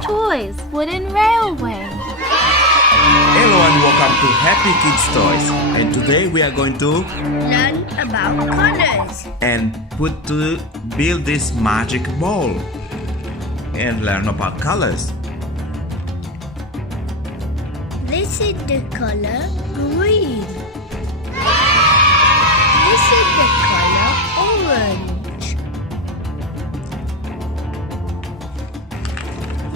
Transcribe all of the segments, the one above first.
Toys Wooden Railway. Hello and welcome to Happy Kids Toys, and today we are going to learn about colors and build this magic ball and learn about colors. This is the color green. This is the color orange.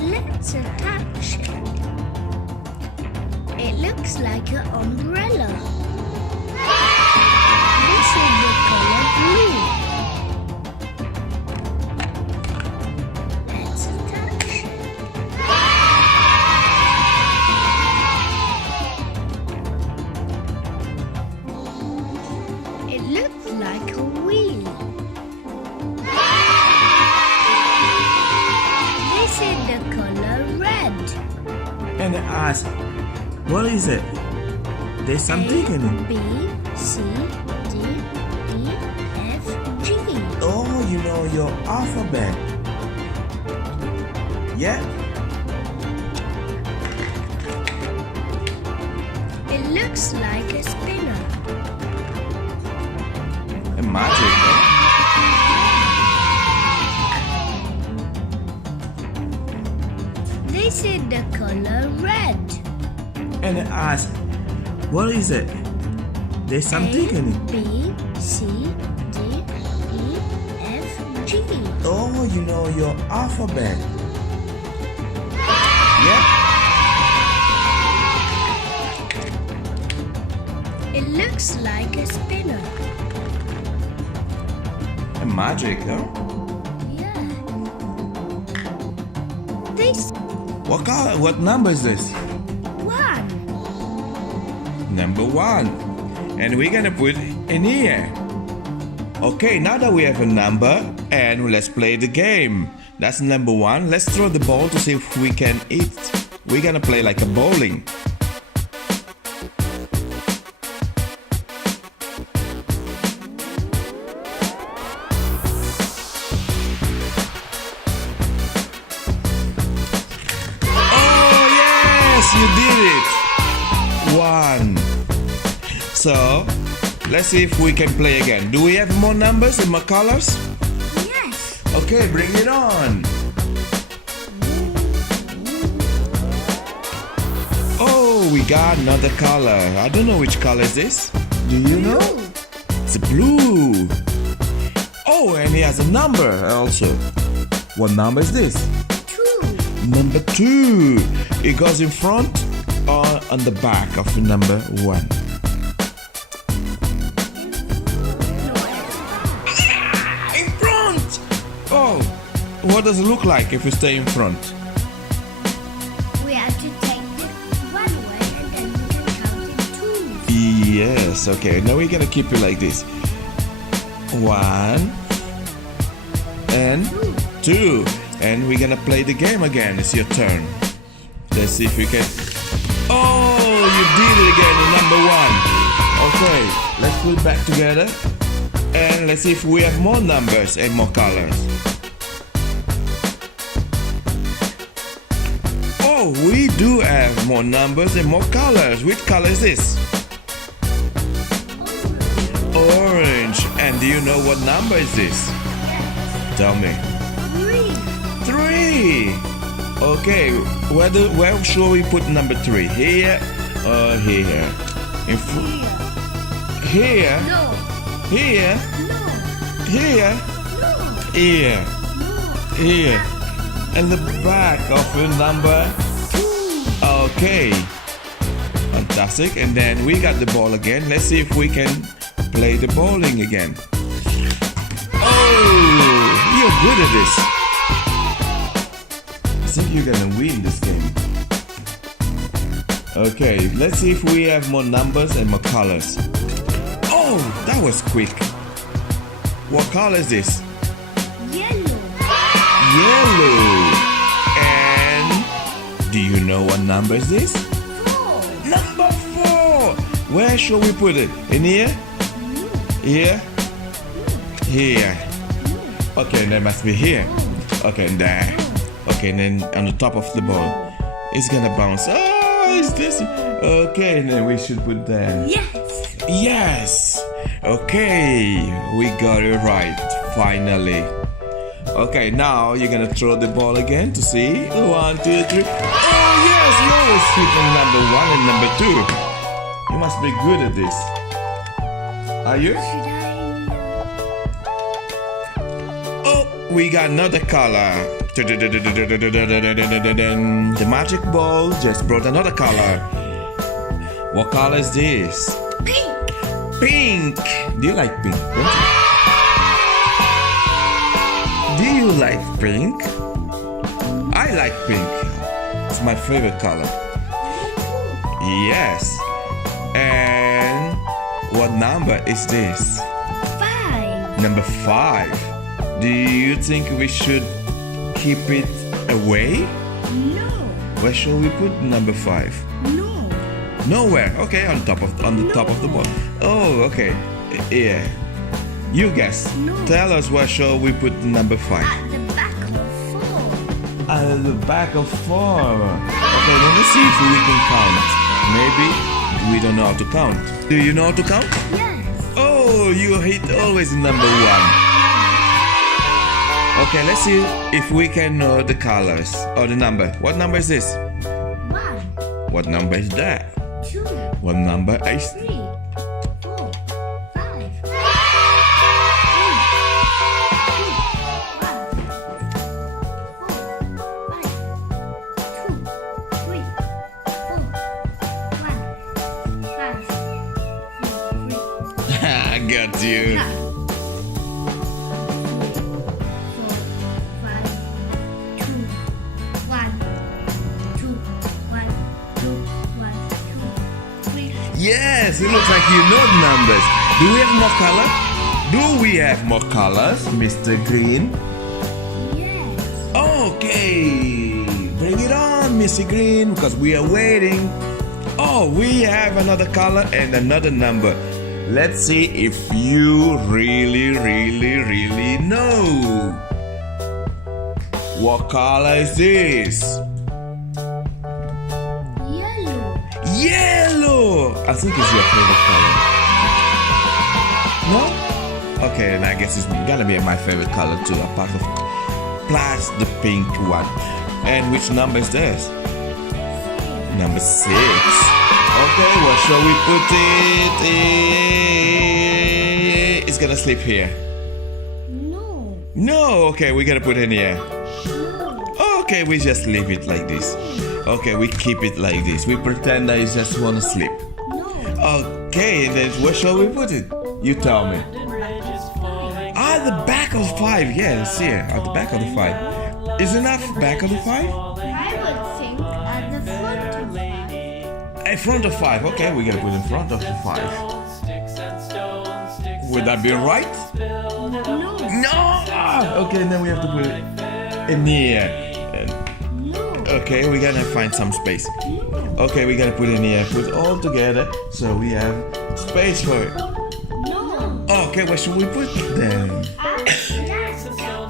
Let's attach it. It looks like an umbrella. This is the color blue. Let's attach it. It looks like a wheel. This is the color red. And ask, what is it? There's something in it. B, C, D, E, F, G. Oh, you know your alphabet. Yeah. It looks like a spinner. A magic, huh? This is the color red. And ask, what is it? There's something in it. B, C, D, E, F, G. Oh, you know your alphabet. Yeah. It looks like a spinner. A magic, huh? Yeah. This What color? What number is this? one. Number 1. And we're gonna put in here. Okay, now that we have a number, and let's play the game. That's number 1. Let's throw the ball to see if we can eat. We're gonna play like a bowling. Oh yes, you did it. 1. So, let's see if we can play again. Do we have more numbers and more colors? Yes. Okay, bring it on. Oh, we got another color. I don't know which color is this. Do you know? It's blue. Oh, and it has a number also. What number is this? 2. Number 2. It goes in front or on the back of the number 1. In front! Oh, what does it look like if we stay in front? We have to take it one way and then we can count it 2. Yes, okay. Now we're gonna keep it like this. 1 and 2. And we're gonna play the game again. It's your turn. Let's see if we can. Oh, you did it again in number 1. Okay, let's put it back together. And let's see if we have more numbers and more colors. Oh, we do have more numbers and more colors. Which color is this? Orange. And do you know what number is this? Tell me. 3. Okay, where should we put number 3? Here or here? Here? No. Here? No. Here? No. Here? No. Here? And the back of the number? 2. Okay. Fantastic. And then we got the ball again. Let's see if we can play the bowling again. Oh, you're good at this. I think you're gonna win this game. Okay, let's see if we have more numbers and more colors. Oh, that was quick. What color is this? Yellow. Yellow. And do you know what number is this? 4. Number 4. Where should we put it? In here? Here? Here. Okay, that must be here. Okay, there. Okay, and then on the top of the ball. It's gonna bounce. Oh, is this? Okay, and then we should put there. Yes. Yes. Okay, we got it right. Finally. Okay, now you're gonna throw the ball again to see. 1, 2, 3. Oh yes, you always hit on number 1 and number 2. You must be good at this. Are you? Oh, we got another color. The magic ball just brought another color. What color is this? Pink. Pink. Do you like pink? Don't you? Do you like pink? I like pink. It's my favorite color. Yes. And what number is this? 5. Number 5. Do you think we should keep it away? No. Where shall we put number 5? No. Nowhere. Okay, on the top of the ball. Oh, okay. Yeah. You guess. No. Tell us where shall we put number 5? At the back of 4. At the back of 4. Okay, let me see if we can count. Maybe we don't know how to count. Do you know how to count? Yes. Oh, you hit always number 1. Okay, let's see if we can know the colors or the number. What number is this? 1, What number is that? 2, What number is 3, 4, 5. I got you. 3. Yes, it looks like you know the numbers. Do we have more color? Do we have more colors, Mr. Green? Yes. Okay, bring it on, Mr. Green, because we are waiting. Oh, we have another color and another number. Let's see if you really know. What color is this? Yellow. Yellow! I think it's your favorite color. No? Okay, and I guess it's gonna be my favorite color too, apart of plus the pink one. And which number is this? Number 6. Okay, where shall we put it? It's gonna sleep here. No. No, okay, we gotta put it in here. No. Okay, we just leave it like this. Okay, we keep it like this. We pretend that you just wanna sleep. No. Okay, and then where shall we put it? You tell me. At the back of 5. Yeah, it's here. At the back of the 5. Is enough back of the 5? I would think at the front of 5. In front of 5. Okay, we're gonna put in front of the 5. Would that be right? No. No! Okay, then we have to put it in here. No. Okay, we're gonna find some space. Okay, we're gonna put it in here. Put it all together so we have space for it. No. Okay, where should we put them? Yes.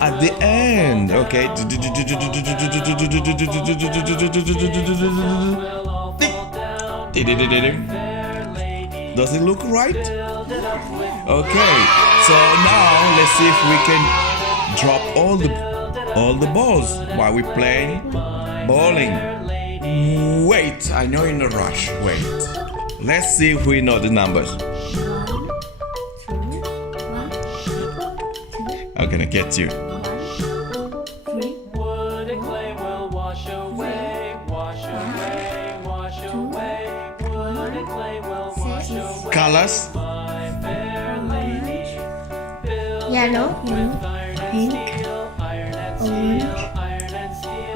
At the end. Okay. Does it look right? Okay. So now let's see if we can drop all the balls while we play bowling. Wait, I know you're in a rush. Wait. Let's see if we know the numbers. 1, 2, 1, 2, I'm gonna get you. 3, Wood and clay will wash away, wash away, wash away. Wood and clay will wash away. Colors. yellow, pink, orange,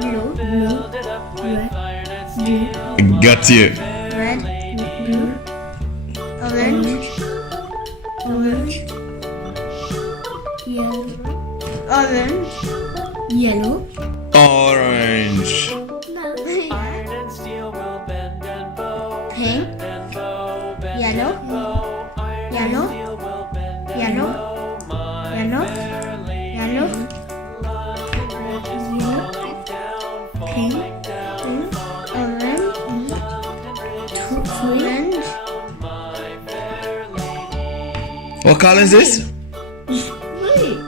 blue, red, blue, Got you. red, blue, orange, yellow, Orange. Iron and steel will bend and bow, pink, and bow, bend yellow, and bow. Iron yellow, and steel will bend and yellow, bow. My yellow, fair lady, yellow, love is falling down. What color is this? Three.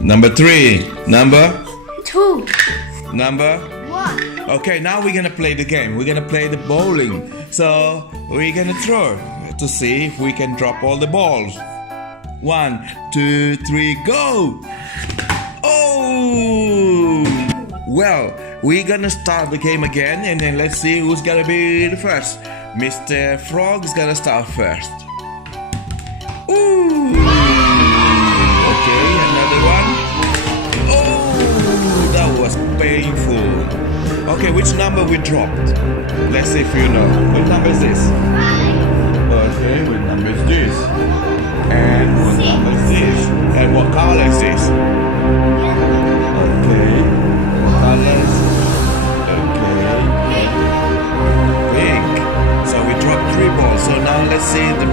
Number 3. Number? 2. Number? 1. Okay, now we're gonna play the game. We're gonna play the bowling. So we're gonna throw to see if we can drop all the balls. 1, 2, 3, go! Oh! Well, we're gonna start the game again, and then let's see who's gonna be the first. Mr. Frog's gonna start first. Ooh! Okay, another one. Oh, that was painful. Okay, which number we dropped? Let's see if you know. What number is this? 5. Okay, what number is this? And what number is this? And what color is this? Okay, what colors? Okay, pink. So we dropped 3 balls. So now let's see the